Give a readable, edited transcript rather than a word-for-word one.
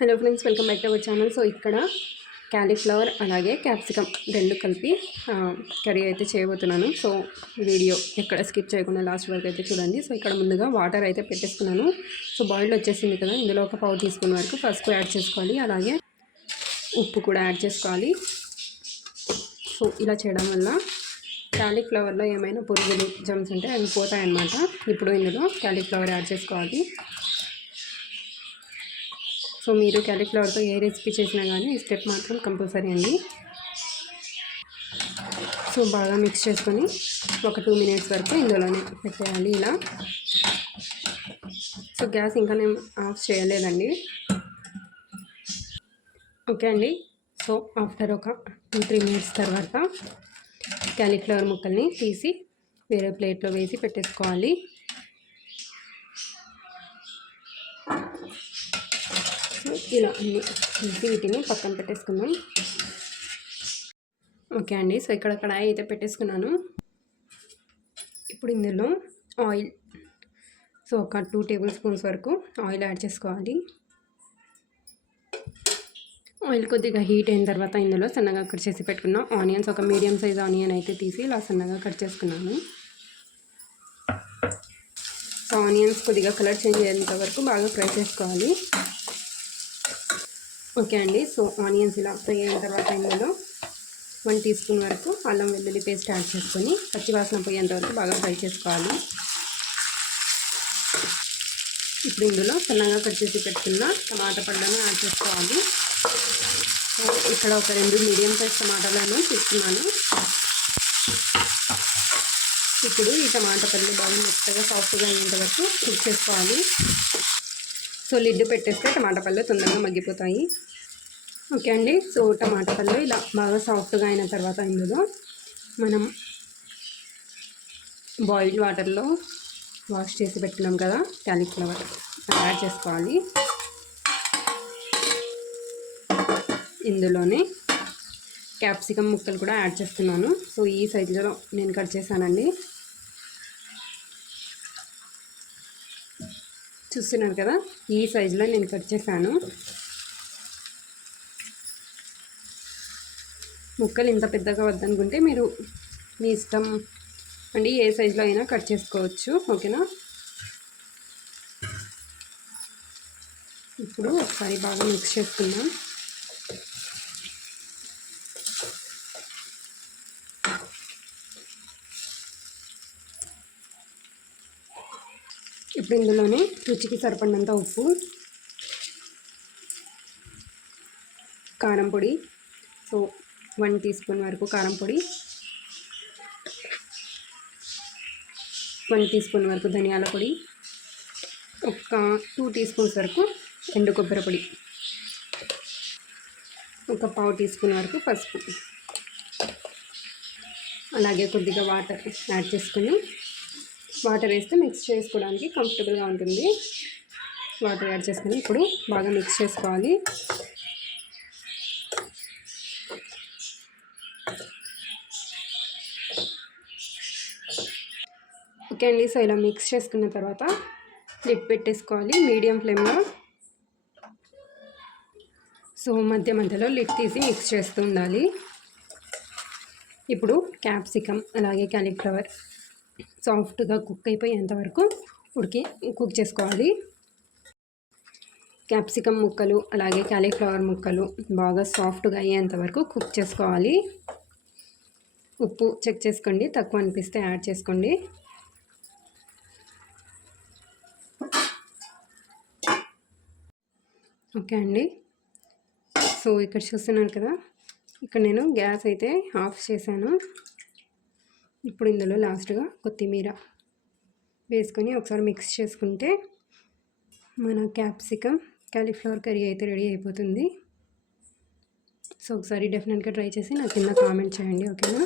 Hello friends, welcome back to our channel. So ఇక్కడ cauliflower అలాగే capsicum రెండు కలిపి కర్రీ అయితే చేయబోతున్నాను. సో వీడియో ఎక్కడ స్కిప్ చేయకుండా లాస్ట్ వరకు అయితే చూడండి. సో ఇక్కడ ముందుగా వాటర్ అయితే పెట్టేసుకున్నాను. సో బాయిల్డ్ వచ్చేసింది కదా, ఇందులో ఒక పావు టీ స్పూన్ వరకు పసుపు యాడ్ చేసుకోవాలి. అలాగే ఉప్పు కూడా యాడ్ చేసుకోవాలి. సో ఇలా చేయడం వల్ల క్యాలీఫ్లవర్లో ఏమైనా పురుగులు జమ్స్ ఉంటే అవి పోతాయన్నమాట. ఇప్పుడు ఇందులో క్యాలీఫ్లవర్ యాడ్ చేసుకోవాలి. సో మీరు క్యాలీఫ్లవర్తో ఏ రెసిపీ చేసినా కానీ ఈ స్టెప్ మాత్రం కంపల్సరీ అండి. సో బాగా మిక్స్ చేసుకొని ఒక 2 మినిట్స్ వరకు ఇందులోనే పెట్టేయాలి ఇలా. సో గ్యాస్ ఇంకా నేను ఆఫ్ చేయలేదండి. ఓకే అండి. సో ఆఫ్టర్ ఒక 2-3 మినిట్స్ తర్వాత క్యాలీఫ్లవర్ ముక్కల్ని తీసి వేరే ప్లేట్లో వేసి పెట్టేసుకోవాలి. ఇలా అన్ని తీసి వీటిని పక్కన పెట్టేసుకుందాం. ఓకే అండి. సో ఇక్కడ కడాయి అయితే పెట్టేసుకున్నాను. ఇప్పుడు ఇందులో ఆయిల్, సో ఒక 2 టేబుల్ స్పూన్స్ వరకు ఆయిల్ యాడ్ చేసుకోవాలి. ఆయిల్ కొద్దిగా హీట్ అయిన తర్వాత ఇందులో సన్నగా కట్ చేసి పెట్టుకున్న ఆనియన్స్, ఒక మీడియం సైజ్ ఆనియన్ అయితే తీసి ఇలా సన్నగా కట్ చేసుకున్నాను. సో ఆనియన్స్ కొద్దిగా కలర్ చేంజ్ అయ్యేంత వరకు బాగా ఫ్రై చేసుకోవాలి. ఓకే అండి. సో ఆనియన్స్ ఇలా ఫ్రై అయిన తర్వాత ఇందులో 1 టీ స్పూన్ వరకు అల్లం వెల్లుల్లి పేస్ట్ యాడ్ చేసుకొని పచ్చివాసన పోయేంత వరకు బాగా ఫ్రై చేసుకోవాలి. ఇప్పుడు ఇందులో సన్నగా కట్ చేసి పెట్టుకున్న టమాటా పళ్ళను యాడ్ చేసుకోవాలి. ఇక్కడ ఒక 2 మీడియం సైజ్ టమాటాలను తీసుకున్నాను. ఇప్పుడు ఈ టమాటా పళ్ళు బాగా మెత్తగా సాఫ్ట్గా అయ్యేంత వరకు కుక్ చేసుకోవాలి. సో లిడ్ పెట్టేస్తే టమాటా పళ్ళు తొందరగా మగ్గిపోతాయి. ఓకే అండి. సో టమాటా పళ్ళు ఇలా బాగా సాఫ్ట్గా అయిన తర్వాత ఇందులో మనం బాయిల్డ్ వాటర్లో వాష్ చేసి పెట్టుకున్నాం కదా క్యాలీఫ్లవర్ యాడ్ చేసుకోవాలి. ఇందులోనే క్యాప్సికమ్ ముక్కలు కూడా యాడ్ చేస్తున్నాను. సో ఈ సైజులో నేను కట్ చేశానండి. చూస్తున్నారు కదా, ఈ సైజులో నేను కట్ చేశాను. ముక్కలు ఇంత పెద్దగా వద్దనుకుంటే మీరు మీ ఇష్టం అండి, ఏ సైజులో అయినా కట్ చేసుకోవచ్చు. ఓకేనా. ఇప్పుడు ఒకసారి బాగా మిక్స్ చేసుకుందాం. ఇప్పుడు ఇందులోనే రుచికి సరిపడినంత ఉప్పు, కారం పొడి, సో 1 టీ స్పూన్ వరకు కారం పొడి, 1 టీ స్పూన్ వరకు ధనియాల పొడి, ఒక 2 టీ స్పూన్స్ వరకు ఎండు కొబ్బరి పొడి, ఒక పావు టీ స్పూన్ వరకు పసుపు, అలాగే కొద్దిగా వాటర్ యాడ్ చేసుకుని, వాటర్ వేస్తే మిక్స్ చేసుకోవడానికి కంఫర్టబుల్గా ఉంటుంది. వాటర్ యాడ్ చేసుకుని ఇప్పుడు బాగా మిక్స్ చేసుకోవాలి. ఓకే అండి. సో ఇలా మిక్స్ చేసుకున్న తర్వాత లిడ్ పెట్టేసుకోవాలి మీడియం ఫ్లేమ్లో. సో మధ్య మధ్యలో లిడ్ తీసి మిక్స్ చేస్తూ ఉండాలి. ఇప్పుడు క్యాప్సికమ్ అలాగే క్యాలీఫ్లవర్ సాఫ్ట్గా కుక్ అయిపోయేంత వరకు కుక్ చేసుకోవాలి. క్యాప్సికమ్ ముక్కలు అలాగే క్యాలీఫ్లవర్ ముక్కలు బాగా సాఫ్ట్గా అయ్యేంత వరకు కుక్ చేసుకోవాలి. ఉప్పు చెక్ చేసుకోండి, తక్కువ అనిపిస్తే యాడ్ చేసుకోండి. ఓకే అండి. సో ఇక్కడ చూస్తున్నాను కదా, ఇక్కడ నేను గ్యాస్ అయితే ఆఫ్ చేశాను. ఇప్పుడు ఇందులో లాస్ట్గా కొత్తిమీర వేసుకొని ఒకసారి మిక్స్ చేసుకుంటే మన క్యాప్సికమ్ క్యాలీఫ్లవర్ కర్రీ అయితే రెడీ అయిపోతుంది. సో ఒకసారి డెఫినెట్గా ట్రై చేసి నాకు కింద కామెంట్ చేయండి. ఓకేనా.